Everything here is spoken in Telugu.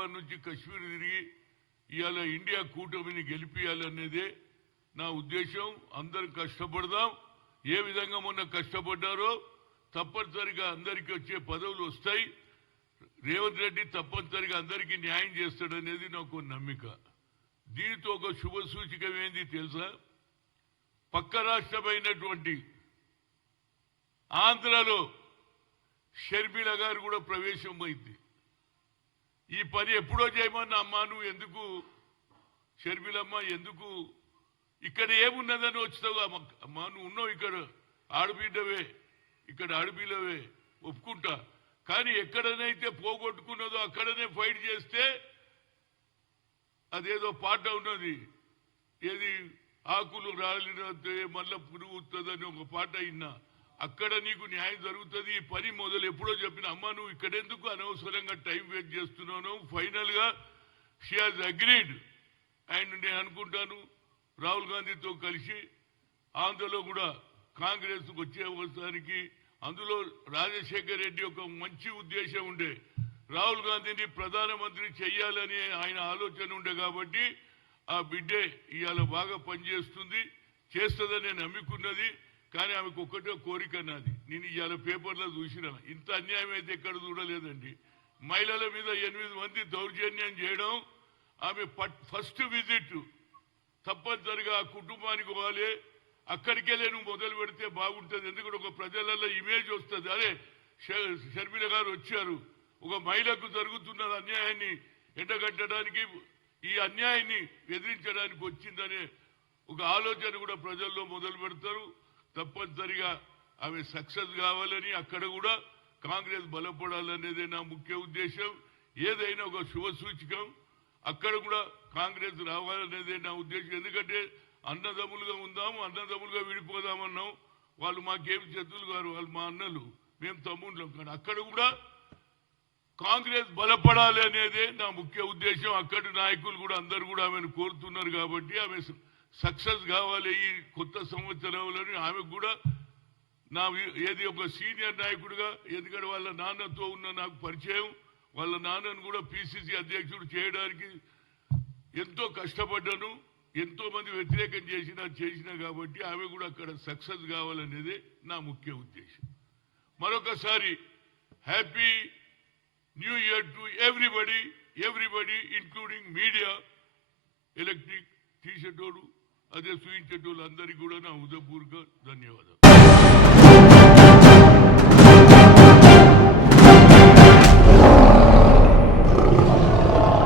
హైదరాబాద్ నుంచి కశ్మీర్ తిరిగి ఇవాళ ఇండియా కూటమిని గెలిపియాలనేదే నా ఉద్దేశం. అందరం కష్టపడదాం. ఏ విధంగా మొన్న కష్టపడ్డారో తప్పనిసరిగా అందరికీ వచ్చే పదవులు వస్తాయి. రేవంత్ రెడ్డి తప్పనిసరిగా అందరికీ న్యాయం చేస్తాడనేది నాకు నమ్మిక. దీనితో ఒక శుభ సూచికం ఏంది తెలుసా? పక్క రాష్ట్రమైనటువంటి ఆంధ్రలో షర్మిల గారు కూడా ప్రవేశం అయింది. ఈ పని ఎప్పుడో చేయమన్నా అమ్మా నువ్వు ఎందుకు షర్మిలమ్మ ఎందుకు ఇక్కడ ఏమున్నదని వచ్చావు అమ్మా? నువ్వు ఉన్నావు ఇక్కడ ఆడబిడ్డవే, ఇక్కడ ఆడబిడ్డవే ఒప్పుకుంటా. కానీ ఎక్కడనైతే పోగొట్టుకున్నదో అక్కడనే ఫైట్ చేస్తే అదేదో పాట ఉన్నది, ఏది ఆకులు రాలినదే మళ్ళా పురుగుతుందని ఒక పాట అయినా అక్కడ నీకు న్యాయం జరుగుతుంది. ఈ పని మొదలు ఎప్పుడో చెప్పిన అమ్మ నువ్వు ఇక్కడెందుకు అనవసరంగా టైం వేస్ట్ చేస్తున్నాను. ఫైనల్ గా షీ హాజ్ అగ్రీడ్. అండ్ నేను అనుకుంటాను రాహుల్ గాంధీతో కలిసి ఆంధ్రలో కూడా కాంగ్రెస్ వచ్చే అవసరానికి అందులో రాజశేఖర్ రెడ్డి ఒక మంచి ఉద్దేశం ఉండే, రాహుల్ గాంధీని ప్రధానమంత్రి చెయ్యాలని ఆయన ఆలోచన ఉండే. కాబట్టి ఆ బిడ్డే ఇవాళ బాగా పనిచేస్తుంది, చేస్తుందని నమ్ముకున్నది. కానీ ఆమెకు ఒక్కటే కోరిక అన్నది, నేను ఇవాళ పేపర్లో చూసిన ఇంత అన్యాయం అయితే ఎక్కడ చూడలేదండి. మహిళల మీద 8 మంది దౌర్జన్యం చేయడం, ఆమె ఫస్ట్ విజిట్ తప్పనిసరిగా ఆ కుటుంబానికి పోవాలి. అక్కడికెళ్ళే నువ్వు మొదలు పెడితే బాగుంటుంది. ఎందుకంటే ఒక ప్రజలలో ఇమేజ్ వస్తుంది, అదే షర్మిల గారు వచ్చారు ఒక మహిళకు జరుగుతున్న అన్యాయాన్ని ఎండగట్టడానికి, ఈ అన్యాయాన్ని ఎదిరించడానికి వచ్చిందనే ఒక ఆలోచన కూడా ప్రజల్లో మొదలు పెడతారు. తప్పనిసరిగా ఆమె సక్సెస్ కావాలని, అక్కడ కూడా కాంగ్రెస్ బలపడాలనేదే నా ముఖ్య ఉద్దేశం. ఏదైనా ఒక శుభ సూచకం అక్కడ కూడా కాంగ్రెస్ రావాలనేదే నా ఉద్దేశం. ఎందుకంటే అన్నదమ్ములుగా ఉందాము, అన్నదమ్ములుగా విడిపోదామన్నాం. వాళ్ళు మాకేమి శత్రులు గారు, వాళ్ళు మా అన్నలు, మేము తమ్ముళ్ళం. కానీ అక్కడ కూడా కాంగ్రెస్ బలపడాలి అనేదే నా ముఖ్య ఉద్దేశం. అక్కడి నాయకులు కూడా అందరూ కూడా ఆమెను కోరుతున్నారు. కాబట్టి ఆమె సక్సెస్ కావాలి ఈ కొత్త సంవత్సరంలో. ఆమెకు కూడా నా ఏది ఒక సీనియర్ నాయకుడిగా, ఎందుకంటే వాళ్ళ నాన్నతో ఉన్న నాకు పరిచయం, వాళ్ళ నాన్నను కూడా పిసిసి అధ్యక్షుడు చేయడానికి ఎంతో కష్టపడ్డాను. ఎంతో మంది వ్యతిరేకం చేసినా కాబట్టి ఆమె కూడా అక్కడ సక్సెస్ కావాలనేదే నా ముఖ్య ఉద్దేశం. మరొకసారి happy new year to everybody including media, electric తీసేటోడు అదే చూపించేటోళ్ళు అందరికీ కూడా నా హృదయపూర్వక ధన్యవాదాలు.